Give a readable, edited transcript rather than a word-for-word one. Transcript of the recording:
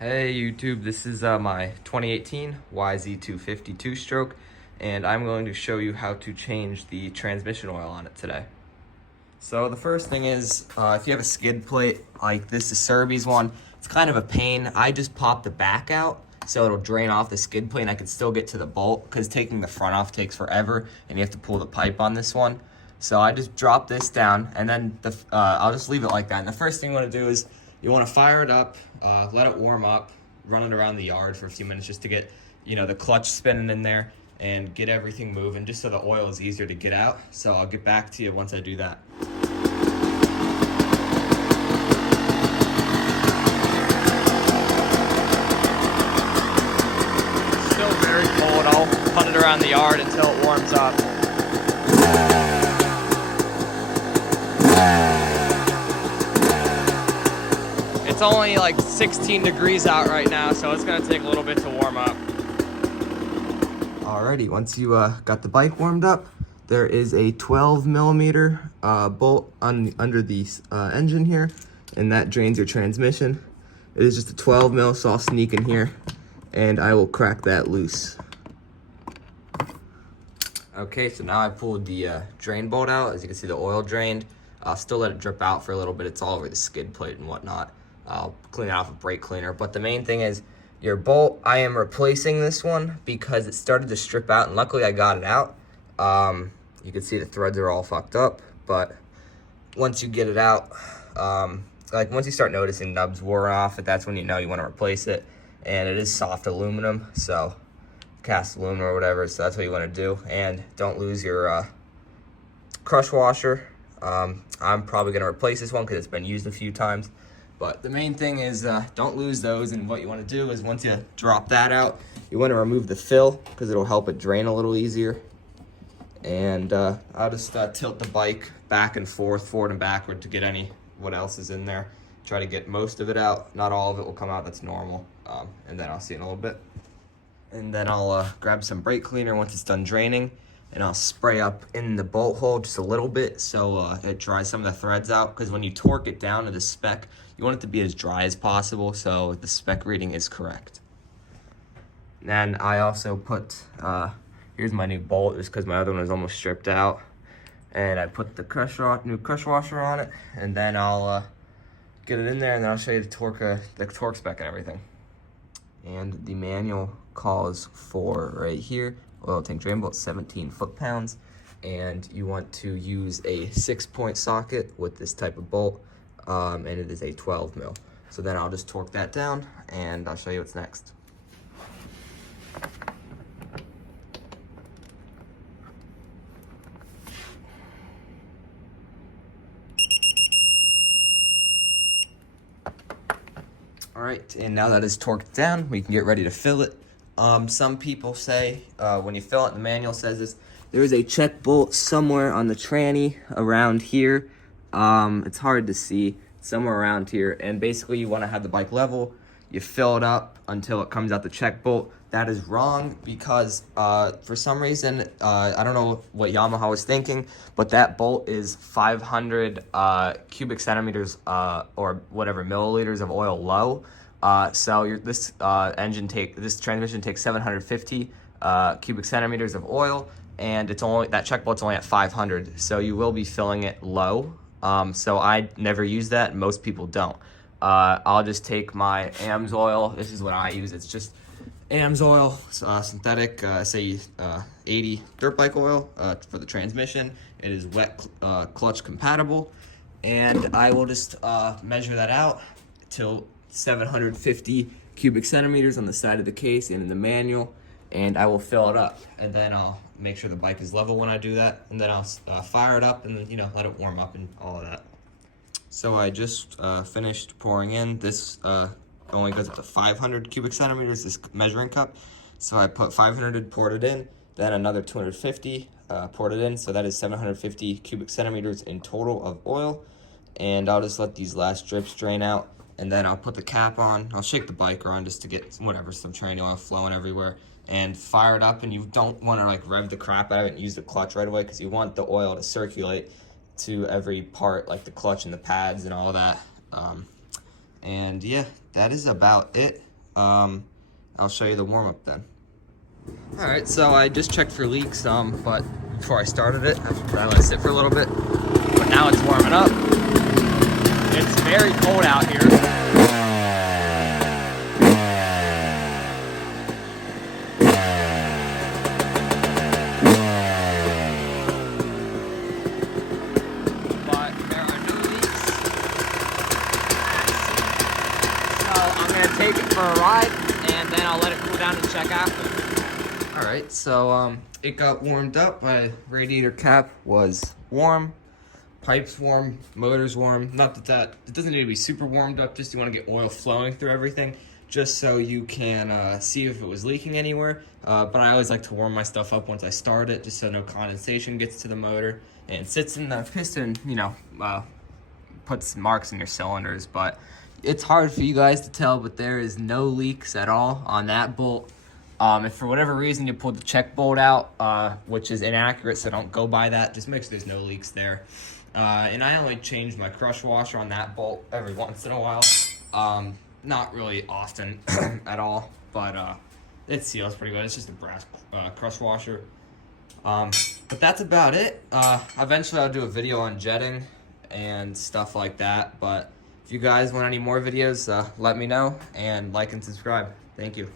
Hey YouTube, this is my 2018 YZ250 two-stroke, and I'm going to show you how to change the transmission oil on it today. So the first thing is, if you have a skid plate like this is Serby's one, it's kind of a pain. I just pop the back out so it'll drain off the skid plate and I can still get to the bolt, because taking the front off takes forever and you have to pull the pipe on this one. So I just drop this down and then I'll just leave it like that. And the first thing you want to do is you want to fire it up, let it warm up, run it around the yard for a few minutes just to get, the clutch spinning in there and get everything moving, just so the oil is easier to get out. So I'll get back to you once I do that. Still very cold. I'll punt it around the yard until it warms up. It's only like 16 degrees out right now, so it's gonna take a little bit to warm up. Alrighty, once you got the bike warmed up, there is a 12 millimeter bolt under the engine here, and that drains your transmission. It is just a 12 mil, so I'll sneak in here and I will crack that loose. Okay, so now I pulled the drain bolt out. As you can see, the oil drained. I'll still let it drip out for a little bit. It's all over the skid plate and whatnot. I'll clean it off with brake cleaner. But the main thing is your bolt. I am replacing this one because it started to strip out, and luckily I got it out. You can see the threads are all fucked up, but once you get it out, like once you start noticing nubs wore off, that's when you know you want to replace it. And it is soft aluminum, so cast aluminum or whatever, so that's what you want to do. And don't lose your crush washer. I'm probably going to replace this one because it's been used a few times. But the main thing is don't lose those, and what you want to do is once you drop that out, you want to remove the fill because it'll help it drain a little easier. And I'll just tilt the bike back and forward and backward to get what else is in there. Try to get most of it out. Not all of it will come out, that's normal. And then I'll see in a little bit. And then I'll grab some brake cleaner once it's done draining, and I'll spray up in the bolt hole just a little bit so it dries some of the threads out, because when you torque it down to the spec, you want it to be as dry as possible so the spec reading is correct. Then I also put, here's my new bolt, just because my other one was almost stripped out. And I put the new crush washer on it, and then I'll get it in there, and then I'll show you the torque spec and everything. And the manual calls for, right here, oil tank drain bolt, 17 foot-pounds, and you want to use a 6-point socket with this type of bolt, and it is a 12 mil. So then I'll just torque that down, and I'll show you what's next. All right, and now that is torqued down, we can get ready to fill it. Some people say, when you fill it, the manual says this, there is a check bolt somewhere on the tranny around here. It's hard to see, somewhere around here. And basically you want to have the bike level. You fill it up until it comes out the check bolt. That is wrong because for some reason, I don't know what Yamaha was thinking, but that bolt is 500 cubic centimeters or whatever milliliters of oil low. So this transmission takes 750 cubic centimeters of oil, and that check bolt's only at 500. So you will be filling it low. So I never use that. Most people don't. I'll just take my Amsoil. This is what I use. It's just Amsoil, synthetic, say 80 dirt bike oil for the transmission. It is wet clutch compatible, and I will just measure that out till 750 cubic centimeters on the side of the case and in the manual, and I will fill it up, and then I'll make sure the bike is level when I do that, and then I'll fire it up and then let it warm up and all of that. So I just finished pouring in. This only goes up to 500 cubic centimeters, this measuring cup. So I put 500, poured it in, then another 250, poured it in. So that is 750 cubic centimeters in total of oil. And I'll just let these last drips drain out, and then I'll put the cap on. I'll shake the bike around just to get some tranny oil flowing everywhere, and fire it up. And you don't want to rev the crap out of it and use the clutch right away, because you want the oil to circulate to every part, like the clutch and the pads and all that. And yeah, that is about it. I'll show you the warm-up then. All right, so I just checked for leaks, but before I started it, I let it sit for a little bit. But now it's warming up. It's very cold out here. But there are no leaks. So I'm gonna take it for a ride, and then I'll let it cool down and check after. All right, so it got warmed up. My radiator cap was warm, pipes warm, motor's warm. Not that it doesn't need to be super warmed up, just you want to get oil flowing through everything, just so you can see if it was leaking anywhere. But I always like to warm my stuff up once I start it, just so no condensation gets to the motor and sits in the piston, you know, puts marks in your cylinders. But it's hard for you guys to tell, but there is no leaks at all on that bolt. If for whatever reason you pulled the check bolt out, which is inaccurate, so don't go by that. Just make sure there's no leaks there. And I only change my crush washer on that bolt every once in a while. Not really often at all, but it seals pretty good. It's just a brass crush washer. But that's about it. Eventually I'll do a video on jetting and stuff like that. But if you guys want any more videos, let me know, and like and subscribe. Thank you.